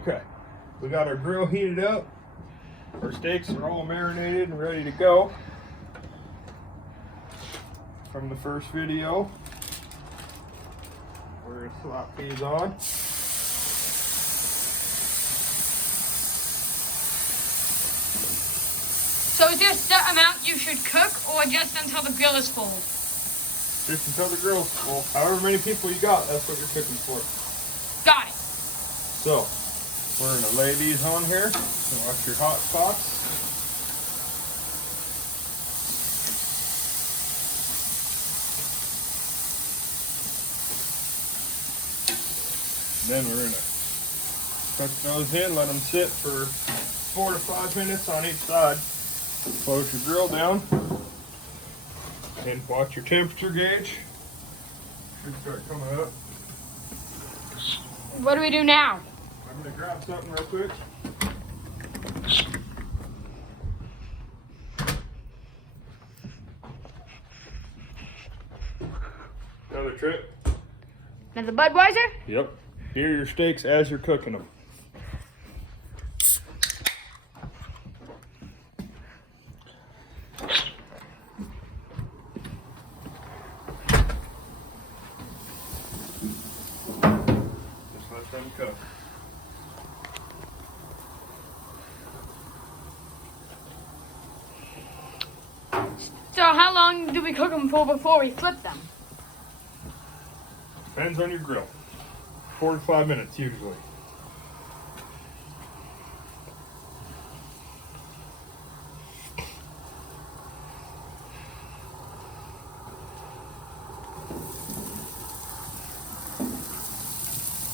Okay, we got our grill heated up. Our steaks are all marinated and ready to go from the first video. We're gonna slap these on. So is there a set amount you should cook, or just until the grill is full? Just until the grill's full. However many people you got, that's what you're cooking for. Got it. So, we're gonna lay these on here. So watch your hot spots. Then we're gonna cook those in, let them sit for 4 to 5 minutes on each side. Close your grill down and watch your temperature gauge. Should start coming up. What do we do now? I'm gonna grab something real quick. Another trip. Another Budweiser? Yep. Sear your steaks as you're cooking them. Just let them cook. So how long do we cook them for before we flip them? Depends on your grill. 4 to 5 minutes usually.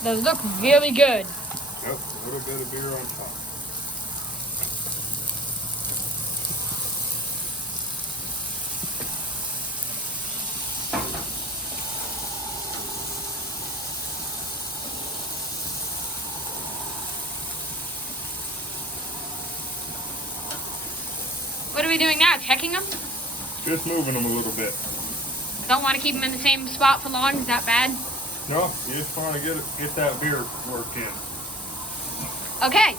Those look really good. Yep, a little bit of beer on top. What are we doing now? Checking them? Just moving them a little bit. Don't want to keep them in the same spot for long. Is that bad? No, you just want to get that beer worked in. Okay.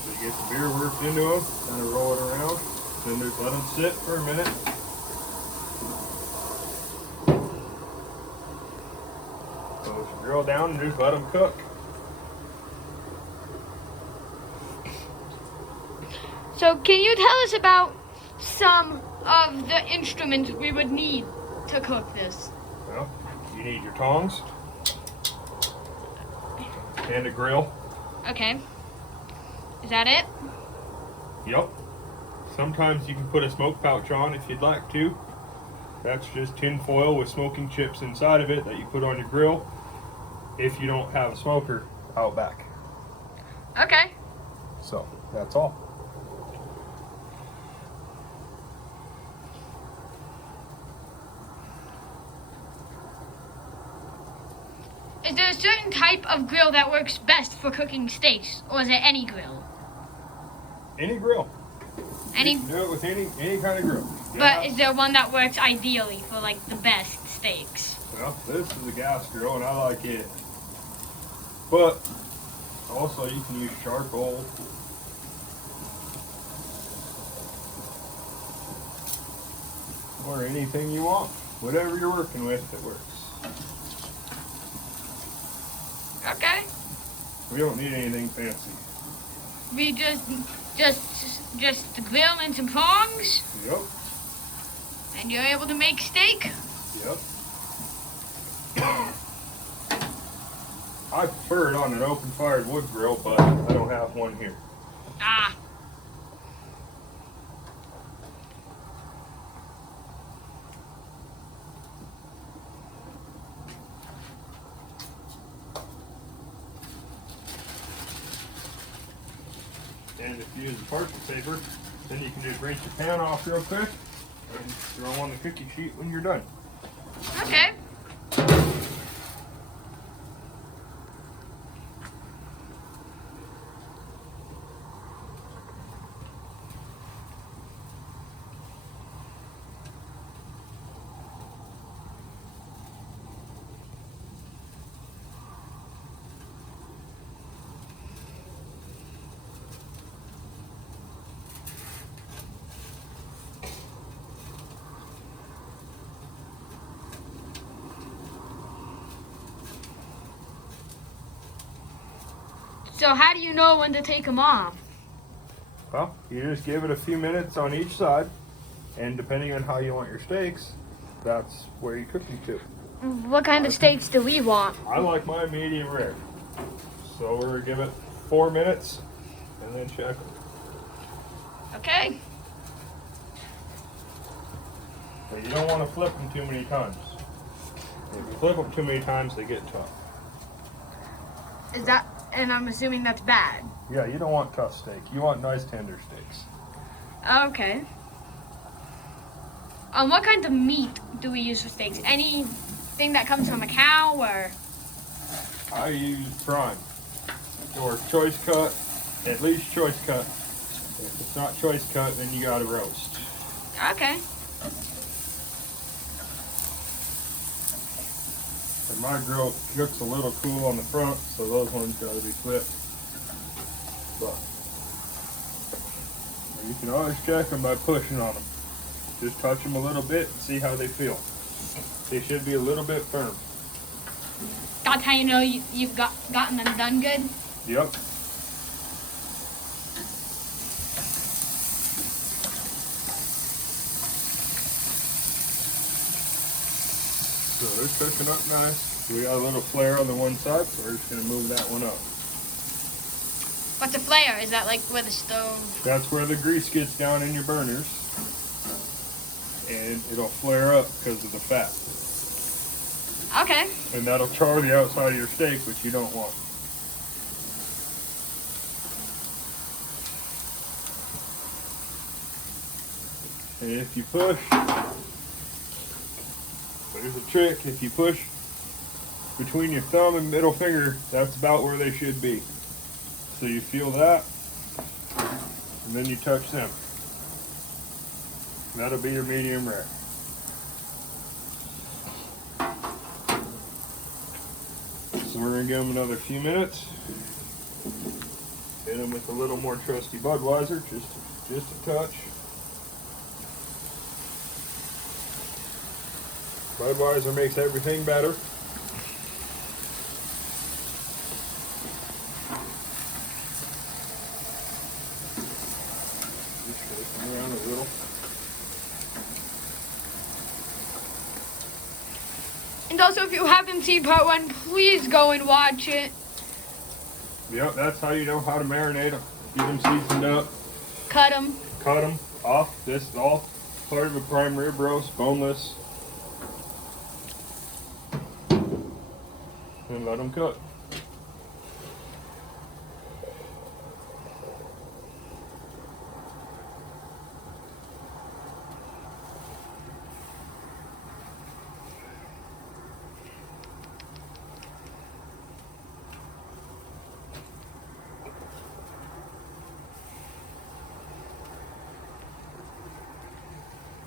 So you get the beer worked into them, kind of roll it around, then just let them sit for a minute. Close your grill down and just let them cook. So can you tell us about some of the instruments we would need to cook this? Well, you need your tongs and a grill. Okay. Is that it? Yep. Sometimes you can put a smoke pouch on if you'd like to. That's just tin foil with smoking chips inside of it that you put on your grill if you don't have a smoker out back. Okay. So, that's all. Is there a certain type of grill that works best for cooking steaks, or is it any grill? Any grill. Any? You can do it with any kind of grill. But is there one that works ideally for like the best steaks? Well, this is a gas grill and I like it. But also you can use charcoal. Or anything you want. Whatever you're working with, it works. Okay. We don't need anything fancy. We just the grill and some prongs, Yep. and you're able to make steak. Yep. I prefer it on an open fired wood grill, but I don't have one here. Ah. And if you use a parchment paper, then you can just rinse your pan off real quick and throw on the cookie sheet when you're done. Okay. So how do you know when to take them off? Well, you just give it a few minutes on each side, and depending on how you want your steaks, that's where you cook them to. What kind of steaks do we want? I like my medium rare. So we're gonna give it 4 minutes and then check them. Okay. But you don't want to flip them too many times. If you flip them too many times, they get tough. Is that, and I'm assuming that's bad. Yeah, you don't want tough steak. You want nice tender steaks. Okay. What kind of meat do we use for steaks? Anything that comes from a cow or? I use prime or choice cut, at least choice cut. If it's not choice cut, then you gotta roast. Okay. And my grill cooks a little cool on the front, so those ones gotta be flipped. But you can always check them by pushing on them. Just touch them a little bit and see how they feel. They should be a little bit firm. That's how you know you've gotten them done good? Yep. So they're cooking up nice. We got a little flare on the one side, so we're just gonna move that one up. What's a flare? Is that like where the stove? That's where the grease gets down in your burners. And it'll flare up because of the fat. Okay. And that'll char the outside of your steak, which you don't want. And if you push, there's a trick. If you push between your thumb and middle finger, that's about where they should be. So you feel that, and then you touch them. That'll be your medium rare. So we're gonna give them another few minutes. Hit them with a little more trusty Budweiser, just a touch. Budweiser makes everything better. Just shake them around a little. And also, if you haven't seen part 1, please go and watch it. Yep, that's how you know how to marinate them. Get them seasoned up. Cut them. Cut them off. This is all part of a prime rib roast, boneless. And let them cook.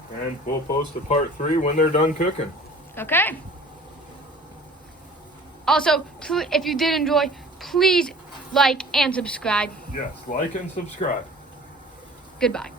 And we'll post a part 3 when they're done cooking. Okay. Also, if you did enjoy, please like and subscribe. Yes, like and subscribe. Goodbye.